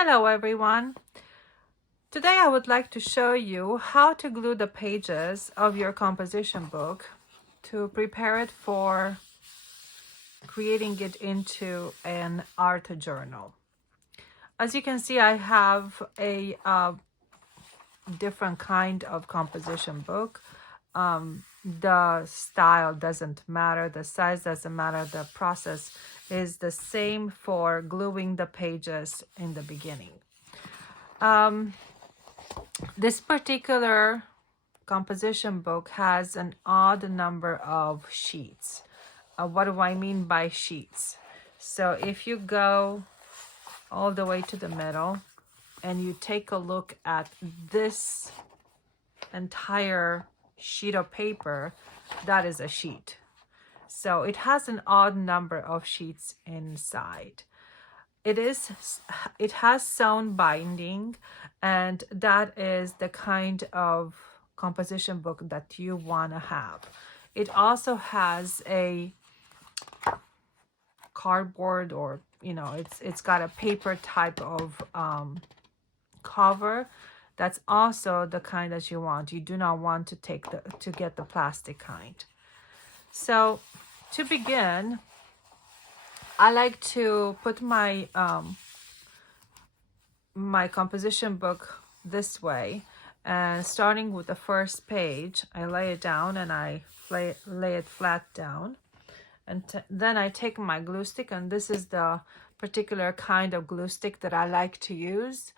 Hello everyone. Today I would like to show you how to glue the pages of your composition book to prepare it for creating it into an art journal. As you can see, I have a different kind of composition book. The style doesn't matter, the size doesn't matter, the process is the same for gluing the pages in the beginning. This particular composition book has an odd number of sheets. What do I mean by sheets? So if you go all the way to the middle and you take a look at this entire sheet of paper, that is a sheet. So it has an odd number of sheets inside. It has sewn binding, and that is the kind of composition book that you want to have. It also has a cardboard, or it's got a paper type of cover. That's also the kind that you want. You do not want to get the plastic kind. So to begin, I like to put my my composition book this way, and starting with the first page, I lay it down and I lay it flat down, and then I take my glue stick, and this is the particular kind of glue stick that I like to use.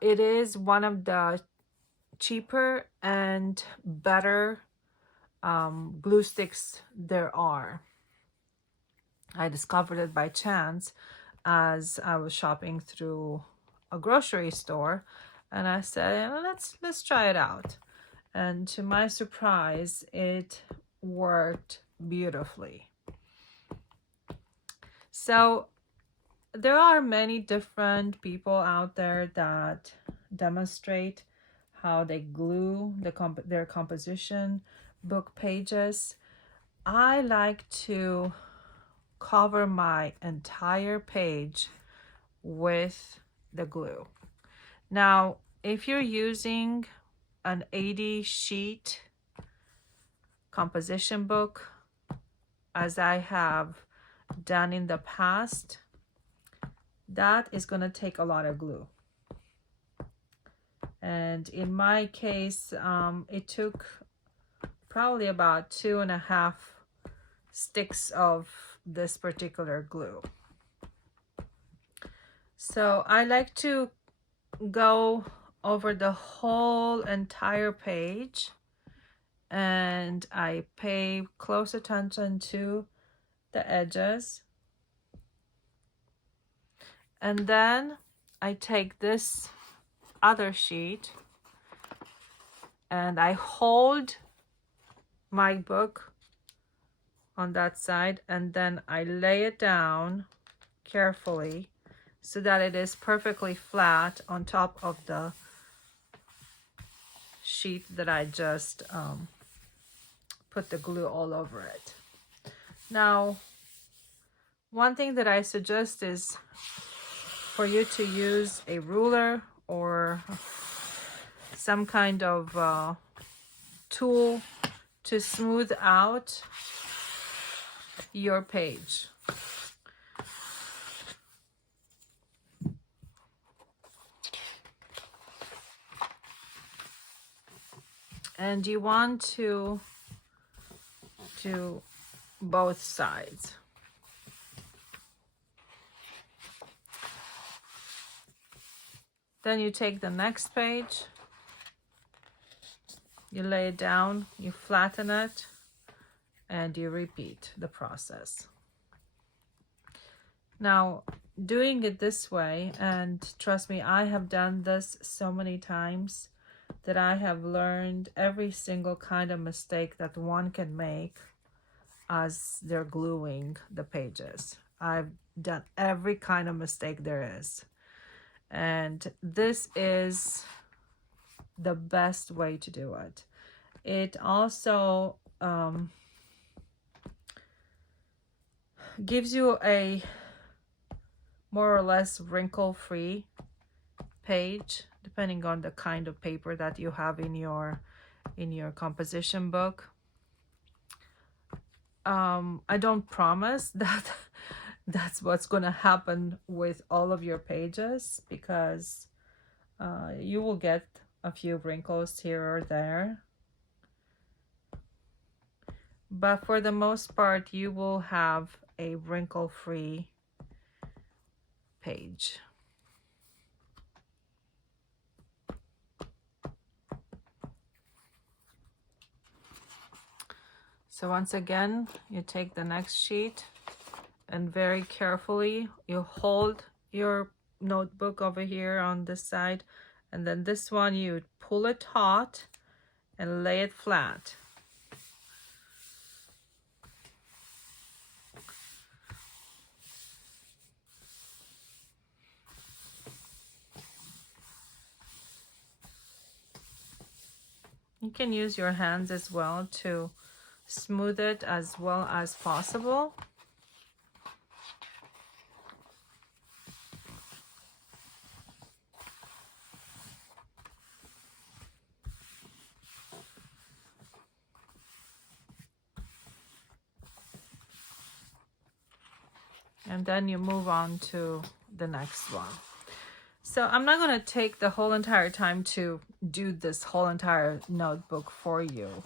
It is one of the cheaper and better glue sticks there are. I discovered it by chance as I was shopping through a grocery store, and I said, let's try it out. And to my surprise, it worked beautifully. So there are many different people out there that demonstrate how they glue their composition book pages. I like to cover my entire page with the glue. Now, if you're using an 80 sheet composition book, as I have done in the past, that is going to take a lot of glue. And in my case, it took probably about 2.5 sticks of this particular glue. So I like to go over the whole entire page, and I pay close attention to the edges. And then I take this other sheet and I hold my book on that side, and then I lay it down carefully so that it is perfectly flat on top of the sheet that I just put the glue all over it. Now, one thing that I suggest is for you to use a ruler or some kind of tool to smooth out your page. And you want to do both sides. Then you take the next page, you lay it down, you flatten it, and you repeat the process. Now, doing it this way, and trust me, I have done this so many times that I have learned every single kind of mistake that one can make as they're gluing the pages. I've done every kind of mistake there is. And this is the best way to do it. It also gives you a more or less wrinkle-free page, depending on the kind of paper that you have in your composition book. I don't promise that that's what's going to happen with all of your pages, because you will get a few wrinkles here or there. But for the most part, you will have a wrinkle-free page. So once again, you take the next sheet and very carefully you hold your notebook over here on this side, and then this one you pull it taut and lay it flat. You can use your hands as well to smooth it as well as possible. And then you move on to the next one. So I'm not going to take the whole entire time to do this whole entire notebook for you.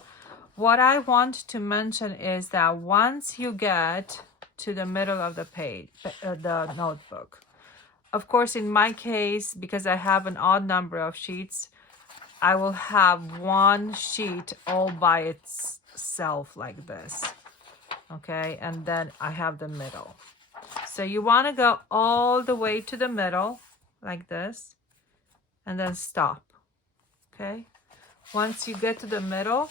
What I want to mention is that once you get to the middle of the page, the notebook, of course, in my case, because I have an odd number of sheets, I will have one sheet all by itself like this. Okay, and then I have the middle. So you want to go all the way to the middle like this and then stop. Okay, once you get to the middle,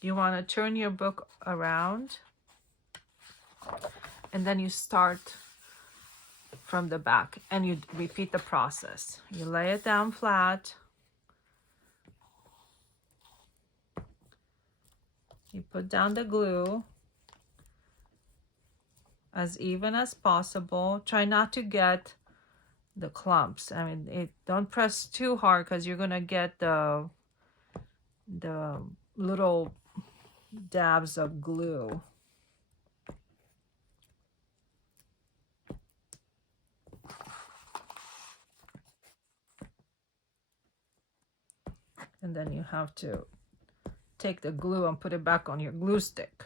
you want to turn your book around and then you start from the back and you repeat the process. You lay it down flat. You put down the glue as even as possible. Try not to get the clumps. I mean, don't press too hard because you're gonna get the little dabs of glue. And then you have to take the glue and put it back on your glue stick.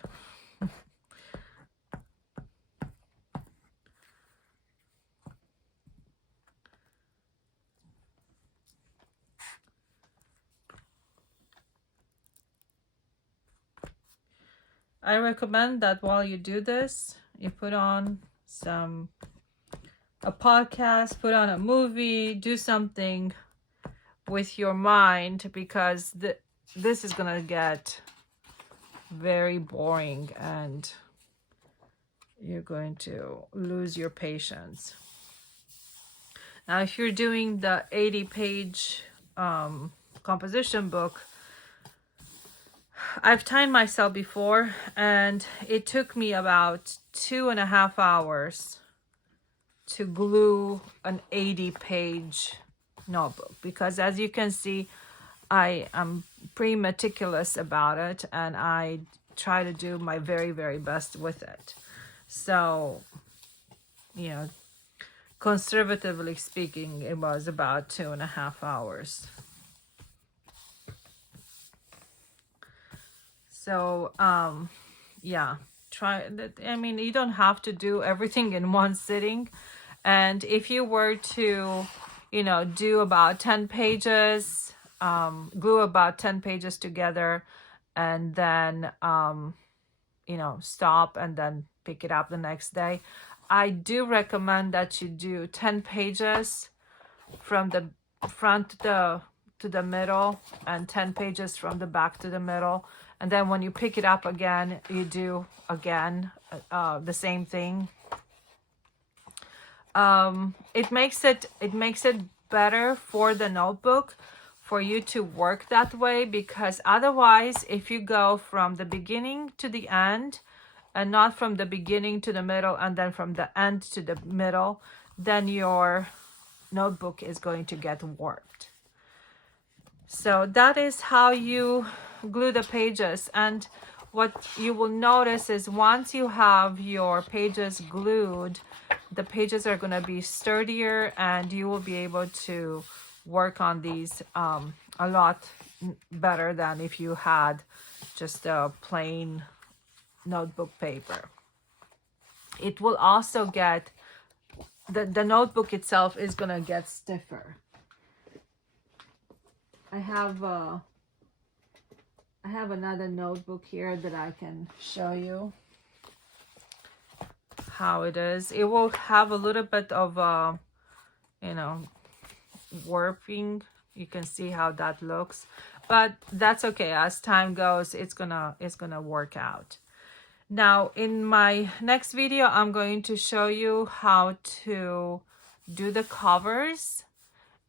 I recommend that while you do this, you put on a podcast, put on a movie, do something with your mind, because this is gonna get very boring and you're going to lose your patience. Now, if you're doing the 80-page composition book, I've timed myself before and it took me about 2.5 hours to glue an 80-page notebook, because as you can see, I am pretty meticulous about it and I try to do my very, very best with it. So, you know, conservatively speaking, it was about 2.5 hours. So, yeah, try that. I mean, you don't have to do everything in one sitting. And if you were to, you know, do about 10 pages, glue about 10 pages together, and then, you know, stop and then pick it up the next day, I do recommend that you do 10 pages from the front to the middle and 10 pages from the back to the middle. And then when you pick it up again, you do again the same thing. It makes it better for the notebook for you to work that way, because otherwise, if you go from the beginning to the end and not from the beginning to the middle and then from the end to the middle, then your notebook is going to get warped. So that is how you glue the pages. And what you will notice is once you have your pages glued, the pages are going to be sturdier and you will be able to work on these a lot better than if you had just a plain notebook paper. It will also get, the notebook itself is going to get stiffer. I have another notebook here that I can show you how it is. It will have a little bit of you know, warping. You can see how that looks, but that's okay. As time goes, it's gonna work out. Now in my next video, I'm going to show you how to do the covers,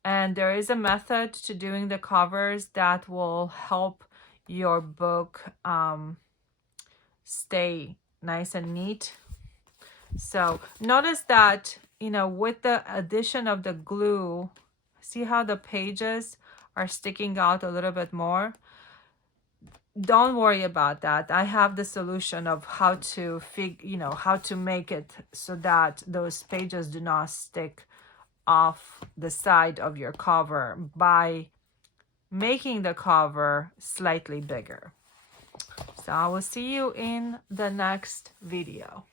and there is a method to doing the covers that will help your book stay nice and neat. So notice that, you know, with the addition of the glue, see how the pages are sticking out a little bit more? Don't worry about that. I have the solution of how to how to make it so that those pages do not stick off the side of your cover by making the cover slightly bigger. So I will see you in the next video.